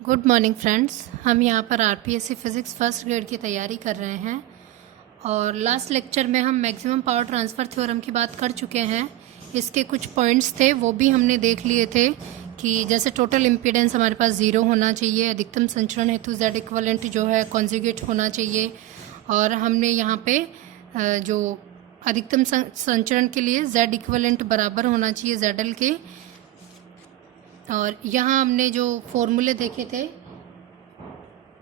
Good morning friends. हम यहाँ पर आरपीएससी फिज़िक्स फर्स्ट ग्रेड की तैयारी कर रहे हैं और लास्ट लेक्चर में हम मैक्सिमम पावर ट्रांसफ़र थ्योरम की बात कर चुके हैं। इसके कुछ पॉइंट्स थे वो भी हमने देख लिए थे कि जैसे टोटल इम्पीडेंस हमारे पास ज़ीरो होना चाहिए, अधिकतम संचरण हेतु Z इक्वलेंट जो है कॉन्जुगेट होना चाहिए, और हमने यहाँ पे जो अधिकतम संचरण के लिए Z इक्वलेंट बराबर होना चाहिए ZL के। और यहाँ हमने जो फॉर्मूले देखे थे,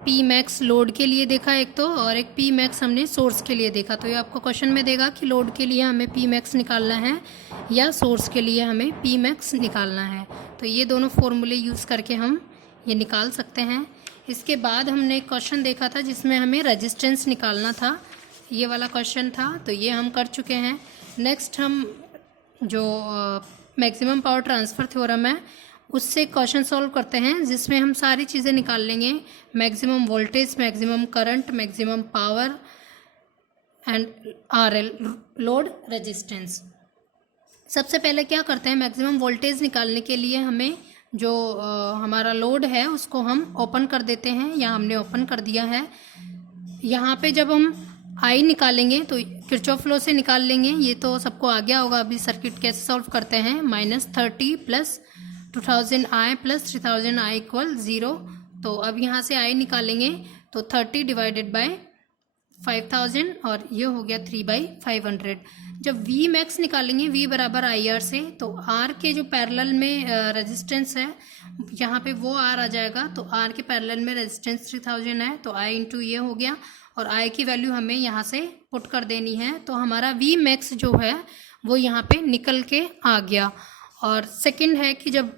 पी मैक्स लोड के लिए देखा एक तो, और एक पी मैक्स हमने सोर्स के लिए देखा। तो ये आपको क्वेश्चन में देगा कि लोड के लिए हमें पी मैक्स निकालना है या सोर्स के लिए हमें पी मैक्स निकालना है। तो ये दोनों फॉर्मूले यूज़ करके हम ये निकाल सकते हैं। इसके बाद हमने एक क्वेश्चन देखा था जिसमें हमें रेजिस्टेंस निकालना था, ये वाला क्वेश्चन था, तो ये हम कर चुके हैं। नेक्स्ट हम जो मैक्सिमम पावर ट्रांसफ़र थ्योरम है उससे क्वेश्चन सॉल्व करते हैं जिसमें हम सारी चीज़ें निकाल लेंगे, maximum voltage, maximum current, maximum power and RL load resistance. सबसे पहले क्या करते हैं, मैक्सिमम वोल्टेज निकालने के लिए हमें जो हमारा लोड है उसको हम ओपन कर देते हैं। यहाँ हमने ओपन कर दिया है। यहाँ पे जब हम आई निकालेंगे तो किरचॉफ लॉ से निकाल लेंगे, ये तो सबको आ गया होगा। अभी सर्किट कैसे सॉल्व करते हैं, -30 plus 2000 I plus 3000 I equal 0। तो अब यहाँ से I निकालेंगे तो 30 डिवाइडेड बाय 5000 और ये हो गया 3/500। जब V मैक्स निकालेंगे V बराबर IR से, तो R के जो पैरेलल में रेजिस्टेंस है यहाँ पे वो R आ जाएगा। तो R के पैरेलल में रेजिस्टेंस 3000 है, तो I इंटू ये हो गया, और I की वैल्यू हमें यहाँ से पुट कर देनी है। तो हमारा V मैक्स जो है वो यहाँ पे निकल के आ गया। और सेकंड है कि जब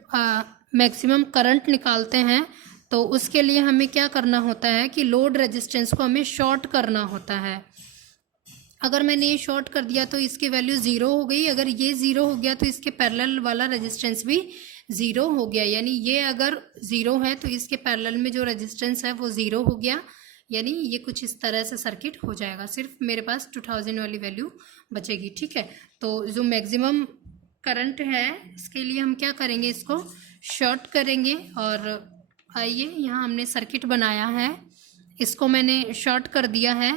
मैक्सिमम करंट निकालते हैं तो उसके लिए हमें क्या करना होता है कि लोड रेजिस्टेंस को हमें शॉर्ट करना होता है। अगर मैंने ये शॉर्ट कर दिया तो इसकी वैल्यू 0 हो गई, अगर ये 0 हो गया तो इसके पैरेलल वाला रेजिस्टेंस भी 0 हो गया। यानी ये अगर 0 है तो इसके पैरेलल में जो रेजिस्टेंस है वो 0 हो गया। यानी ये कुछ इस तरह से सर्किट हो जाएगा, सिर्फ मेरे पास 2000 वाली वैल्यू बचेगी। ठीक है, तो जो मैक्सिमम करंट है इसके लिए हम क्या करेंगे, इसको शॉर्ट करेंगे। और आइए यहाँ हमने सर्किट बनाया है, इसको मैंने शॉर्ट कर दिया है,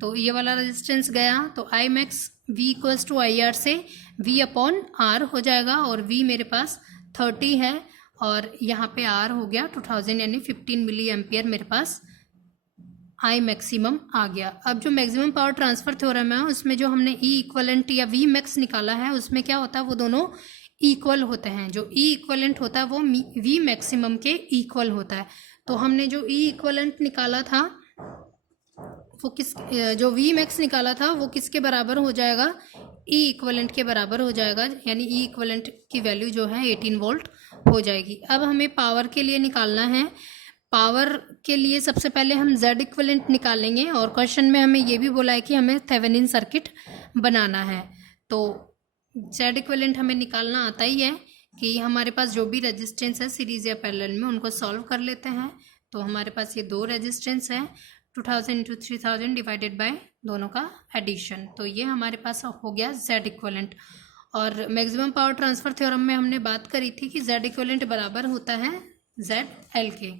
तो ये वाला रेजिस्टेंस गया। तो I max V equals to I R से वी अपॉन आर हो जाएगा, और वी मेरे पास 30 है और यहाँ पे आर हो गया 2000 यानी 15 मिली एम्पियर मेरे पास आई मैक्सिमम आ गया। अब जो मैक्सिमम पावर ट्रांसफ़र थ्योरम है उसमें जो हमने ई इक्वलेंट या वी मैक्स निकाला है उसमें क्या होता है, वो दोनों इक्वल होते हैं। जो ई इक्वलेंट होता है वो वी मैक्सिमम के इक्वल होता है। तो हमने जो ई इक्वलेंट निकाला था वो जो वी मैक्स निकाला था वो किसके बराबर हो जाएगा, ई इक्वलेंट के बराबर हो जाएगा। यानी ई इक्वलेंट की वैल्यू जो है 18 वोल्ट हो जाएगी। अब हमें पावर के लिए निकालना है। पावर के लिए सबसे पहले हम Z इक्वलेंट निकालेंगे, और क्वेश्चन में हमें ये भी बोला है कि हमें थेवेनिन सर्किट बनाना है। तो Z इक्वलेंट हमें निकालना आता ही है कि हमारे पास जो भी रेजिस्टेंस है सीरीज या पैरेलल में उनको सॉल्व कर लेते हैं। तो हमारे पास ये दो रेजिस्टेंस है, 2000 इंटू 3000 डिवाइडेड बाय दोनों का एडिशन। तो ये हमारे पास हो गया Z इक्वलेंट। और मैक्सिमम पावर ट्रांसफ़र थ्योरम में हमने बात करी थी कि Z इक्वलेंट बराबर होता है ZL के।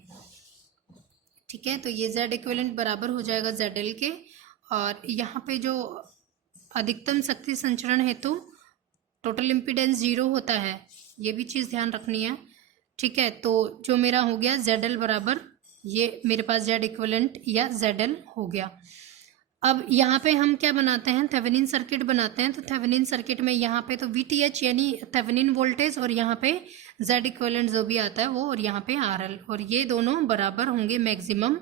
ठीक है, तो ये Z इक्विवेलेंट बराबर हो जाएगा ZL के। और यहाँ पे जो अधिकतम शक्ति संचरण हेतु टोटल इम्पीडेंस 0 होता है, ये भी चीज़ ध्यान रखनी है। ठीक है, तो जो मेरा हो गया ZL बराबर ये मेरे पास Z इक्विवेलेंट या ZL हो गया। अब यहाँ पे हम क्या बनाते हैं, थेवेनिन सर्किट बनाते हैं। तो थेवेनिन सर्किट में यहाँ पे तो VTH यानी थेवेनिन वोल्टेज, और यहाँ पे Z इक्विवेलेंट जो भी आता है वो, और यहाँ पे RL, और ये दोनों बराबर होंगे मैक्सिमम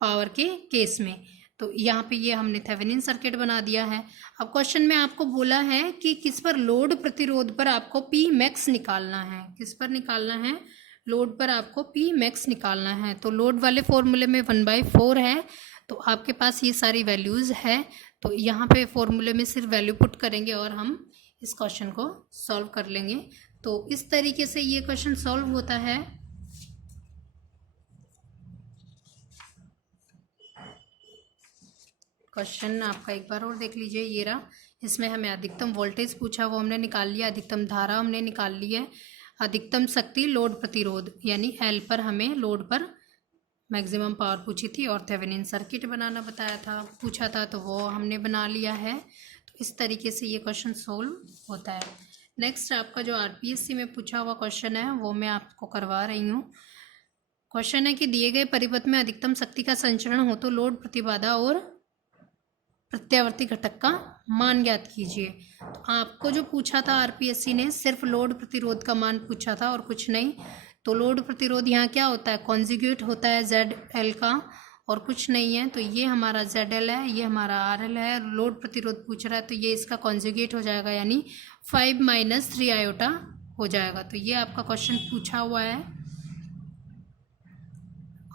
पावर के केस में। तो यहाँ पे ये हमने थेवेनिन सर्किट बना दिया है। अब क्वेश्चन में आपको बोला है कि किस पर लोड प्रतिरोध पर आपको P मैक्स निकालना है, किस पर निकालना है, लोड पर आपको P मैक्स निकालना है। तो लोड वाले फॉर्मूले में 1/4 है, तो आपके पास ये सारी वैल्यूज़ है। तो यहाँ पे फॉर्मूले में सिर्फ वैल्यू पुट करेंगे और हम इस क्वेश्चन को सॉल्व कर लेंगे। तो इस तरीके से ये क्वेश्चन सॉल्व होता है। क्वेश्चन आपका एक बार और देख लीजिए, ये रहा। इसमें हमें अधिकतम वोल्टेज पूछा, वो हमने निकाल लिया, अधिकतम धारा हमने निकाल ली है, अधिकतम शक्ति लोड प्रतिरोध यानी एल पर हमें लोड पर मैक्सिमम पावर पूछी थी और थेवेनिन सर्किट बनाना बताया था पूछा था, तो वो हमने बना लिया है। तो इस तरीके से ये क्वेश्चन सोल्व होता है। नेक्स्ट आपका जो आरपीएससी में पूछा हुआ क्वेश्चन है वो मैं आपको करवा रही हूँ। क्वेश्चन है कि दिए गए परिपथ में अधिकतम शक्ति का संचरण हो तो लोड प्रतिबाधा और प्रत्यावर्ती घटक का मान ज्ञात कीजिए। तो आपको जो पूछा था आरपीएससी ने सिर्फ लोड प्रतिरोध का मान पूछा था और कुछ नहीं। तो लोड प्रतिरोध यहाँ क्या होता है, कॉन्जुगेट होता है ZL का और कुछ नहीं है। तो ये हमारा ZL है, ये हमारा RL है। लोड प्रतिरोध पूछ रहा है तो ये इसका कॉन्जुगेट हो जाएगा यानी 5 - 3 आयोटा हो जाएगा। तो ये आपका क्वेश्चन पूछा हुआ है।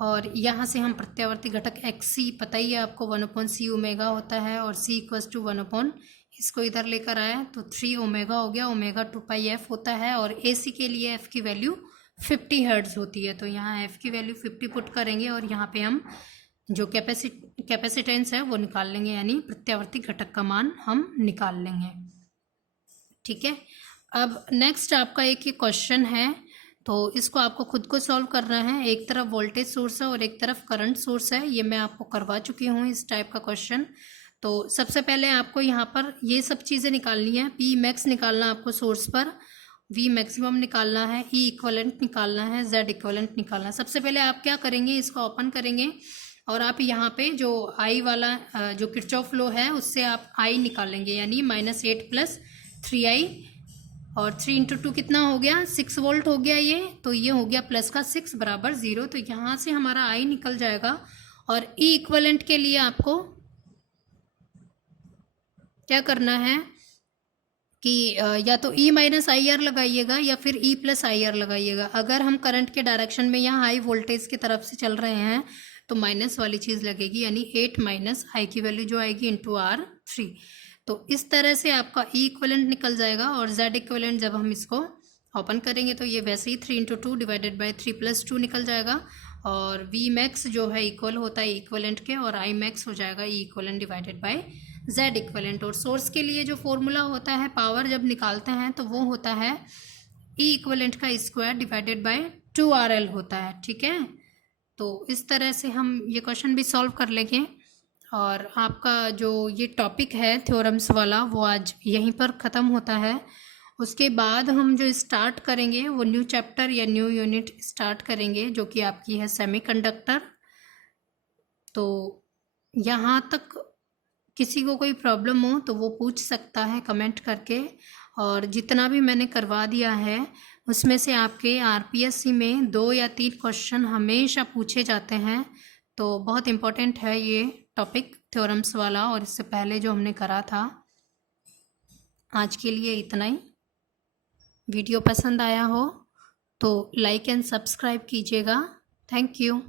और यहाँ से हम प्रत्यावर्ती घटक XC पता ही है आपको 1/C ओमेगा होता है और C = 1/, इसको इधर लेकर आए तो 3 ओमेगा हो गया, ओमेगा 2πf होता है। और AC के लिए F की वैल्यू 50 हर्ट्ज होती है। तो यहाँ F की वैल्यू 50 पुट करेंगे और यहाँ पे हम जो कैपेसिटेंस है वो निकाल लेंगे यानी प्रत्यावर्ती घटक का मान हम निकाल लेंगे। ठीक है, अब नेक्स्ट आपका एक ये क्वेश्चन है तो इसको आपको खुद को सॉल्व करना है। एक तरफ वोल्टेज सोर्स है और एक तरफ करंट सोर्स है। ये मैं आपको करवा चुकी हूँ इस टाइप का क्वेश्चन। तो सबसे पहले आपको यहाँ पर ये सब चीज़ें निकालनी है। P मैक्स निकालना आपको सोर्स पर, V मैक्सिमम निकालना है, E इक्वलेंट निकालना है, Z इक्वलेंट निकालना है। सबसे पहले आप क्या करेंगे, इसको ओपन करेंगे और आप यहाँ पे जो I वाला जो किरचॉफ लॉ है उससे आप I निकालेंगे यानी -8 + 3I और 3 × 2 कितना हो गया, 6 वोल्ट हो गया ये। तो ये हो गया प्लस का 6 = 0। तो यहाँ से हमारा I निकल जाएगा। और E इक्वलेंट के लिए आपको क्या करना है कि या तो E - IR लगाइएगा या फिर E + IR लगाइएगा। अगर हम करंट के डायरेक्शन में यहाँ हाई वोल्टेज की तरफ से चल रहे हैं तो माइनस वाली चीज़ लगेगी यानी 8 - I की वैल्यू जो आएगी ×R3। तो इस तरह से आपका E इक्वलेंट निकल जाएगा। और Z इक्वलेंट जब हम इसको ओपन करेंगे तो ये वैसे ही 3 × 2 / 3 + 2 निकल जाएगा। और V मैक्स जो है इक्वल होता है इक्वलेंट के और I मैक्स हो जाएगा E इक्वलेंट / Z इक्वलेंट। और सोर्स के लिए जो फॉर्मूला होता है पावर जब निकालते हैं तो वो होता है E इक्वलेंट का स्क्वायर / 2RL होता है। ठीक है, तो इस तरह से हम ये क्वेश्चन भी सॉल्व कर लेंगे। और आपका जो ये टॉपिक है थ्योरम्स वाला वो आज यहीं पर ख़त्म होता है। उसके बाद हम जो स्टार्ट करेंगे वो न्यू चैप्टर या न्यू यूनिट स्टार्ट करेंगे जो कि आपकी है सेमीकंडक्टर। तो यहाँ तक किसी को कोई प्रॉब्लम हो तो वो पूछ सकता है कमेंट करके। और जितना भी मैंने करवा दिया है उसमें से आपके आरपीएससी में 2 या 3 क्वेश्चन हमेशा पूछे जाते हैं। तो बहुत इम्पोर्टेंट है ये टॉपिक थ्योरम्स वाला और इससे पहले जो हमने करा था। आज के लिए इतना ही। वीडियो पसंद आया हो तो लाइक एंड सब्सक्राइब कीजिएगा। Thank you.